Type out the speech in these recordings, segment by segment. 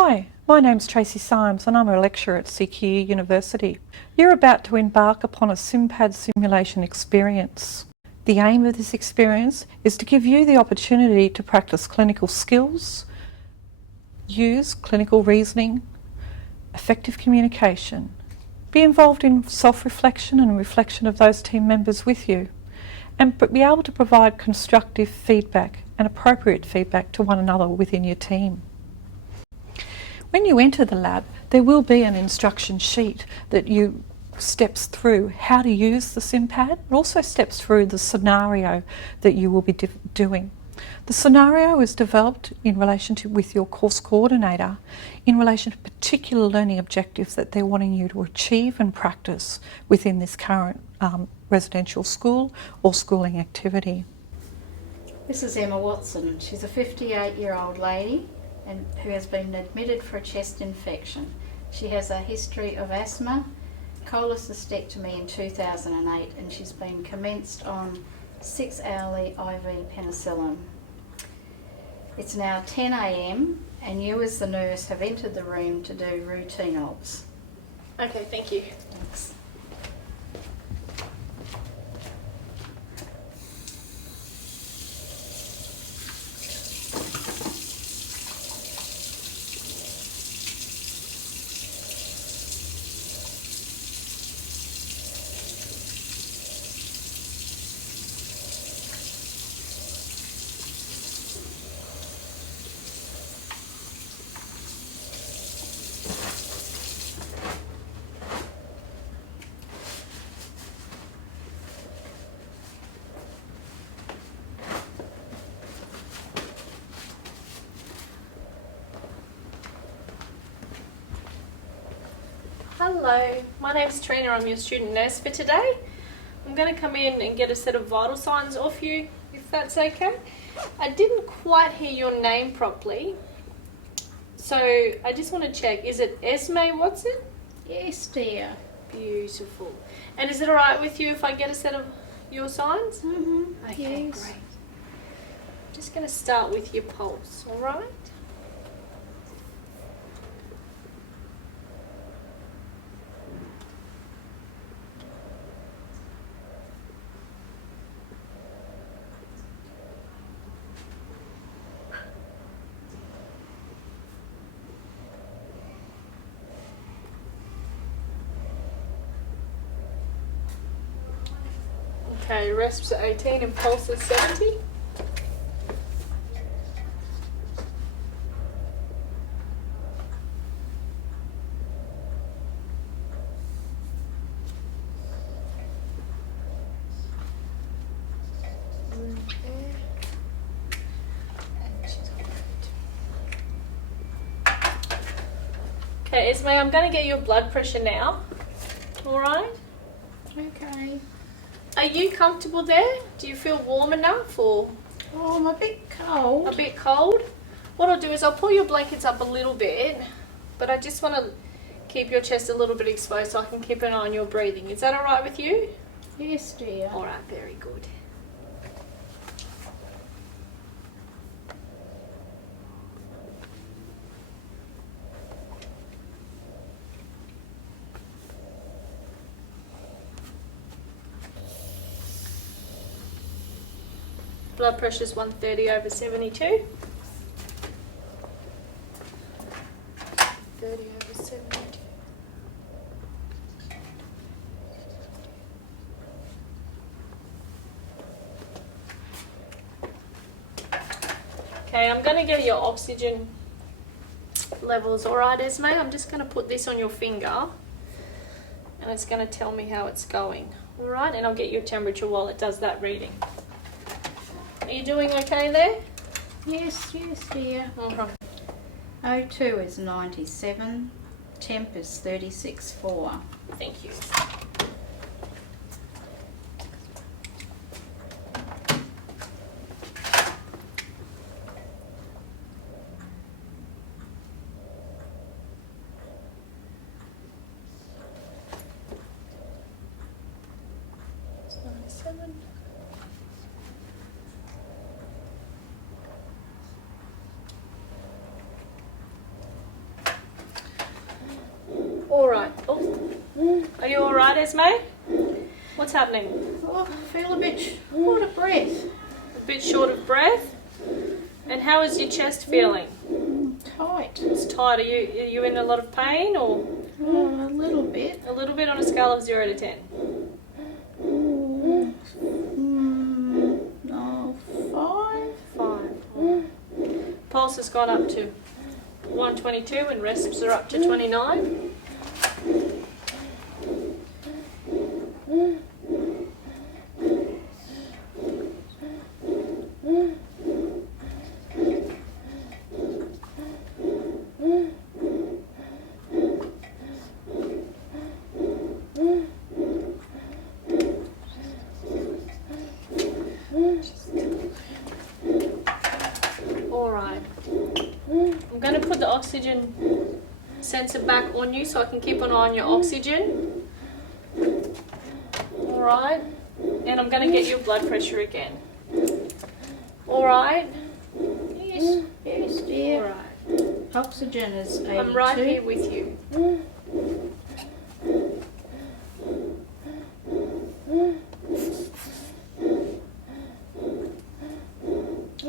Hi, my name's Tracy Symes and I'm a lecturer at CQUniversity. You're about to embark upon a simpad simulation experience. The aim of this experience is to give you the opportunity to practice clinical skills, use clinical reasoning, effective communication, be involved in self-reflection and reflection of those team members with you, and be able to provide constructive feedback and appropriate feedback to one another within your team. When you enter the lab, there will be an instruction sheet that you steps through how to use the simpad. It also steps through the scenario that you will be doing. The scenario is developed in relation to with your course coordinator in relation to particular learning objectives that they're wanting you to achieve and practice within this current residential school or schooling activity. This is Emma Watson. She's a 58-year-old lady and who has been admitted for a chest infection. She has a history of asthma, cholecystectomy in 2008, and she's been commenced on 6-hourly IV penicillin. It's now 10 a.m. and you as the nurse have entered the room to do routine obs. Okay, thank you. Thanks. Hello, my name's Trina. I'm your student nurse for today. I'm going to come in and get a set of vital signs off you, if that's okay. I didn't quite hear your name properly, so I just want to check. Is it Esme Watson? Yes, dear. Beautiful. And is it alright with you if I get a set of your signs? Mm-hmm. Okay, yes. great. I'm just going to start with your pulse, alright? Okay, respi's 18 and pulse is 70. Okay, Esme, I'm going to get your blood pressure now. Alright? Okay. Are you comfortable there? Do you feel warm enough or Oh, I'm a bit cold. a bit cold? What I'll do is I'll pull your blankets up a little bit, but I just want to keep your chest a little bit exposed so I can keep an eye on your breathing. Is that alright with you? Yes, dear. Alright, very good. Blood pressure is 130 over 72. 30 over 72. Okay, I'm going to get your oxygen levels. Alright, Esme, I'm just going to put this on your finger and it's going to tell me how it's going. Alright, and I'll get your temperature while it does that reading. Are you doing okay there? Yes, dear. Alright. O2 is 97, temp is 36.4. Thank you. It's 97. Are you all right, Esme? What's happening? Oh, I feel a bit short of breath. A bit short of breath? And how is your chest feeling? Tight. It's tight. Are you in a lot of pain or? Oh, a little bit. A little bit on a scale of 0 to 10. No, 5. 5. Pulse has gone up to 122 and rests are up to 29. Alright, I'm going to put the oxygen sensor back on you so I can keep an eye on your oxygen. Alright, and I'm going to get your blood pressure again. Alright? Yes, dear. Alright, Oxygen is 82. I'm right here with you.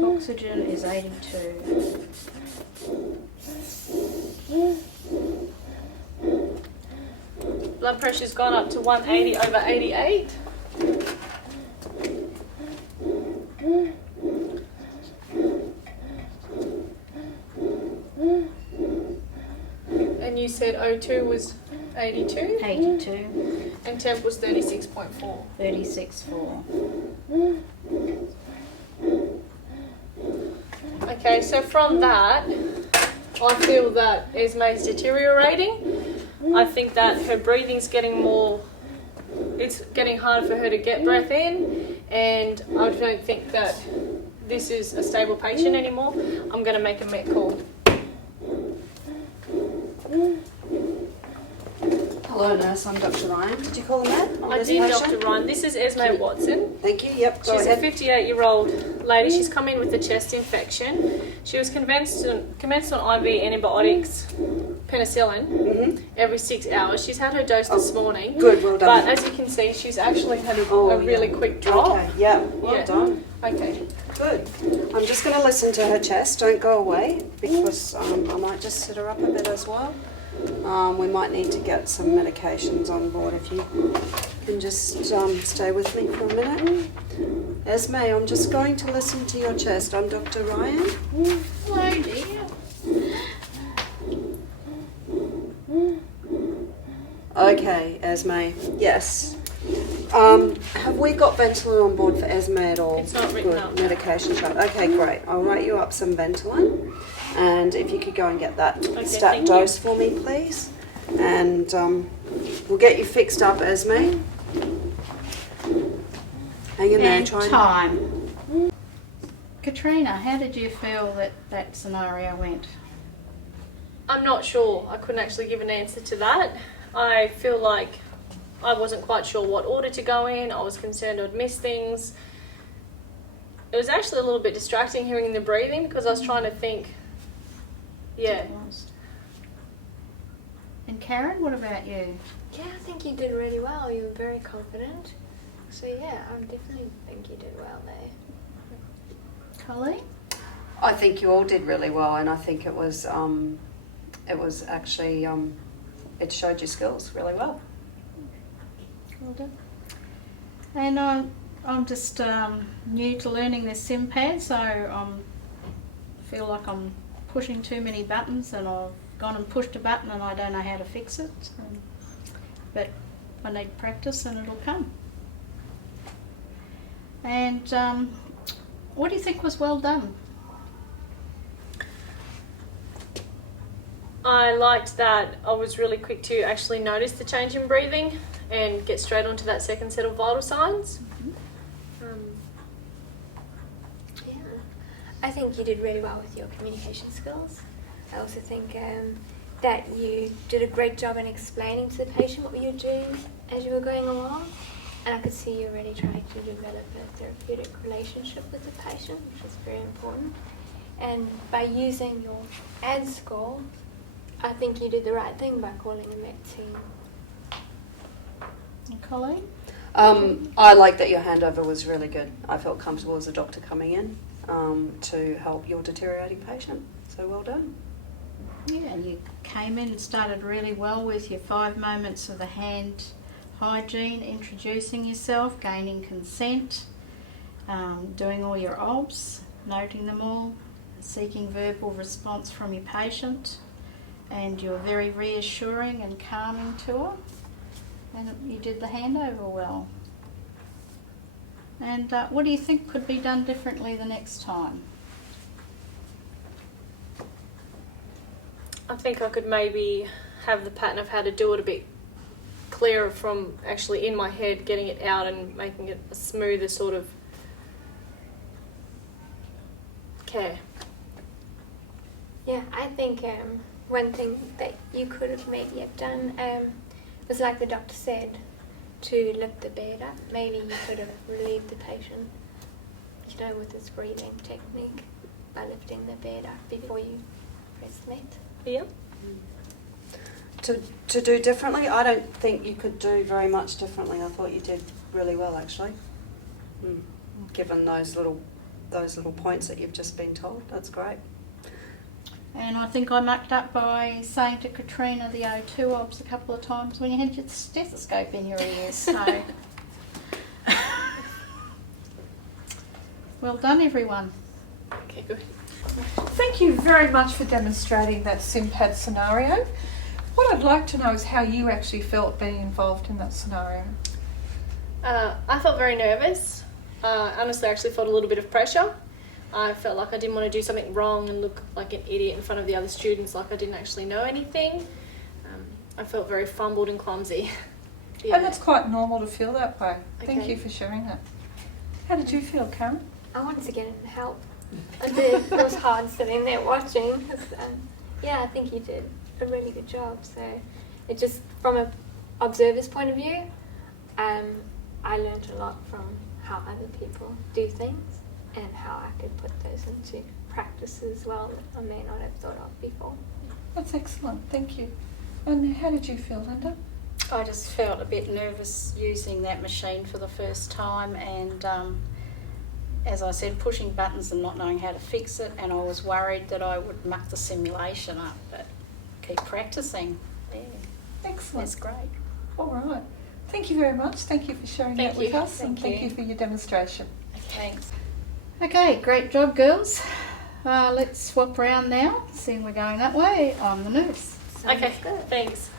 Oxygen is 82. Blood pressure's gone up to 180/88. And you said O2 was 82? 82. And temp was 36.4. 36.4. Okay, so from that, I feel that Esme's deteriorating. I think that her breathing's getting more, it's getting harder for her to get breath in, and I don't think that this is a stable patient anymore. I'm going to make a Met call. Hello, nurse. I'm Dr. Ryan. Did you call the med on I this did, patient? Dr. Ryan. This is Esme Watson. Thank you. Yep, go She's a ahead. 58-year-old lady. She's come in with a chest infection. She was commenced on IV antibiotics, penicillin, every 6 hours. She's had her dose this morning. Good, well done. But as you can see, she's actually had a really quick drop. Okay, yeah, well Yeah. done. Okay. Good. I'm just going to listen to her chest. Don't go away because I might just sit her up a bit as well. We might need to get some medications on board if you can just stay with me for a minute. Esme, I'm just going to listen to your chest. I'm Dr. Ryan. Hello, dear. Okay, Esme. Yes. Have we got Ventolin on board for Esme at all? It's not written Good. up. Medication chart. Okay, great. I'll write you up some Ventolin, and if you could go and get that stat thank you. dose for me, please. And we'll get you fixed up, Esme. Hang in there. And Try and time. Katrina, how did you feel that scenario went? I'm not sure. I couldn't actually give an answer to that. I feel like I wasn't quite sure what order to go in. I was concerned I'd miss things. It was actually a little bit distracting hearing the breathing because I was trying to think. Yeah. It was. And Karen, what about you? Yeah, I think you did really well. You were very confident. So yeah, I definitely think you did well there. Colleen? I think you all did really well, and I think it was actually it showed your skills really well. Well done. And I'm just new to learning this simpad, so I feel like I'm pushing too many buttons, and I've gone and pushed a button and I don't know how to fix it. But I need practice and it'll come. And what do you think was well done? I liked that I was really quick to actually notice the change in breathing and get straight onto that second set of vital signs. Yeah, I think you did really well with your communication skills. I also think that you did a great job in explaining to the patient what you were doing as you were going along. And I could see you really trying to develop a therapeutic relationship with the patient, which is very important. And by using your ADS score, I think you did the right thing by calling a Met team. And Colleen? I like that your handover was really good. I felt comfortable as a doctor coming in to help your deteriorating patient. So well done. Yeah, and you came in and started really well with your 5 moments of the hand hygiene, introducing yourself, gaining consent, doing all your obs, noting them all, seeking verbal response from your patient, and you were very reassuring and calming to her, and you did the handover well. And what do you think could be done differently the next time? I think I could maybe have the pattern of how to do it a bit clearer from actually in my head, getting it out and making it a smoother sort of care. Yeah, I think one thing that you could have maybe have done was, like the doctor said, to lift the bed up. Maybe you could have relieved the patient, with his breathing technique by lifting the bed up before you press med. Yeah. To do differently, I don't think you could do very much differently. I thought you did really well, actually. Given those little points that you've just been told, that's great. And I think I mucked up by saying to Katrina the O2 obs a couple of times when you had your stethoscope in your ears. So, well done, everyone. Okay, good. Thank you very much for demonstrating that simpad scenario. What I'd like to know is how you actually felt being involved in that scenario. I felt very nervous. Honestly, I actually felt a little bit of pressure. I felt like I didn't want to do something wrong and look like an idiot in front of the other students, like I didn't actually know anything. I felt very fumbled and clumsy. Yeah. And that's quite normal to feel that way. Thank Okay. you for sharing that. How did you feel, Karen? I wanted to get in and help. It was hard sitting there watching. 'Cause, I think you did a really good job. So it just, from an observer's point of view, I learned a lot from how other people do things and how I could put those into practice as well that I may not have thought of before. That's excellent. Thank you. And how did you feel, Linda? I just felt a bit nervous using that machine for the first time, and as I said, pushing buttons and not knowing how to fix it, and I was worried that I would muck the simulation up, but keep practicing. Yeah, Excellent. that's great. All right. Thank you very much. Thank you for sharing Thank that with you. us, and thank you for your demonstration. Thanks. Okay, great job, girls. Let's swap around now, seeing we're going that way. I'm the nurse. Okay, thanks.